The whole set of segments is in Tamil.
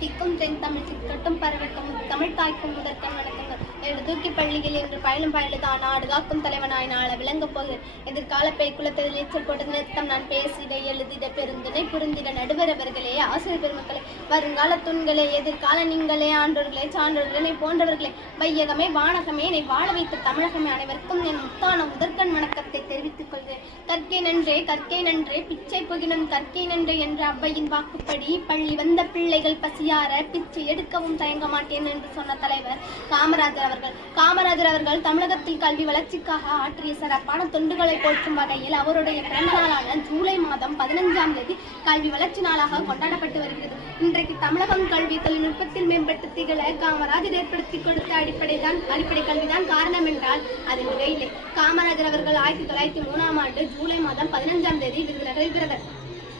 திக்கும் தென் தமிழ் திக்கட்டும் பரவட்டும் தமிழ் தாய்க்கும் முதற்கண் வணக்கங்கள். தூக்கி பள்ளியில் என்று பயிலும் பயிலுதான் நாடு காக்கும் தலைவனாய் நாள விளங்கப் போகிறேன். எதிர்கால குலத்தில் நீச்சல் போட்டு நிறுத்தம் நான் பேசிட எழுதிட பெருந்தினை புரிந்திட நடுவரவர்களே, ஆசிரியர் பெருமக்களே, வருங்கால தூண்களே, எதிர்கால நீங்களே, ஆண்டோர்களே, சான்றோர்களே போன்றவர்களே, வையகமே வானகமே, என்னை வாழ வைத்த தமிழகமே, அனைவருக்கும் என் முத்தான முதற்கண் வணக்கத்தை தெரிவித்துக் கொள்கிறேன். கற்கை நன்றே பிச்சை புகினும் கற்கை நன்றே என்ற அவ்வையின் வாக்குப்படி பள்ளி வந்த பிள்ளைகள் பசியார பிச்சை எடுக்கவும் தயங்க மாட்டேன் என்று சொன்ன தலைவர் காமராஜர் அவர்கள் தமிழகத்தில் கல்வி வளர்ச்சிக்காக ஆற்றிய சிறப்பான தொண்டுகளை போற்றும் வகையில் அவருடைய பிறந்த நாளான ஜூலை மாதம் 15ஆம் தேதி கல்வி வளர்ச்சி நாளாக கொண்டாடப்பட்டு வருகிறது. இன்றைக்கு தமிழகம் கல்வி தொழில்நுட்பத்தில் மேம்பட்டு திகழ காமராஜர் ஏற்படுத்தி கொடுத்த அடிப்படை கல்விதான் காரணம் என்றால் அது மிகையில்லை. காமராஜர் அவர்கள் 1903ஆம் ஆண்டு ஜூலை மாதம் 15ஆம் தேதி விருதுநகரில்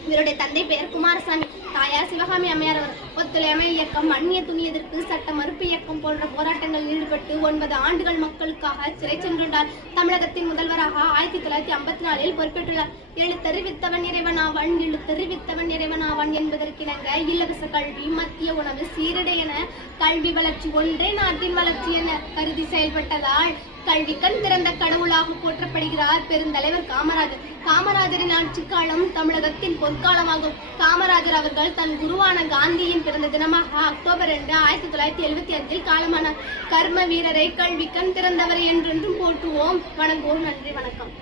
இவருடைய தந்தை பெயர் குமாரசாமி, தாயார் சிவகாமி அம்மையார். அவர் ஒத்துழையாமை இயக்கம், அந்நிய துணி எதிர்ப்பு, சட்ட மறுப்பு இயக்கம் போன்ற போராட்டங்களில் ஈடுபட்டு 9 ஆண்டுகள் மக்களுக்காக சிறை சென்றுள்ளார். தமிழகத்தின் முதல்வராக 1954இல் பொறுப்பேற்றுள்ளார். எழுத்தறிவித்தவன் இறைவனாவான் என்பதற்கிணங்க இலவச கல்வி, மத்திய உணவு, சீரடை என கல்வி வளர்ச்சி ஒன்றே நாட்டின் வளர்ச்சி என கருதி செயல்பட்டதால் கல்வி கண் திறந்த கடவுளாக போற்றப்படுகிறார் பெருந்தலைவர் காமராஜர். காமராஜரின் ஆட்சி காலம் தமிழகத்தின் பொற்காலமாகும். காமராஜர் அவர்கள் தன் குருவான காந்தியின் பிறந்த தினமாக அக்டோபர் 2, 1975இல் காலமானார். கர்ம வீரரை, கல்வி கண் திறந்தவரை என்றென்றும் போற்றுவோம், வணங்குவோம். நன்றி, வணக்கம்.